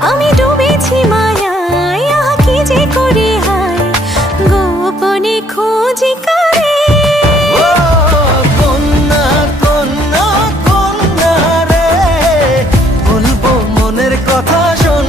আমি ডুবেছি মায়ায়, আহা কি যে করি হায়, গোপনে খোঁজি কারে। ও কন্যা কন্যা কন্যা রে, বলবো মনের কথা শোন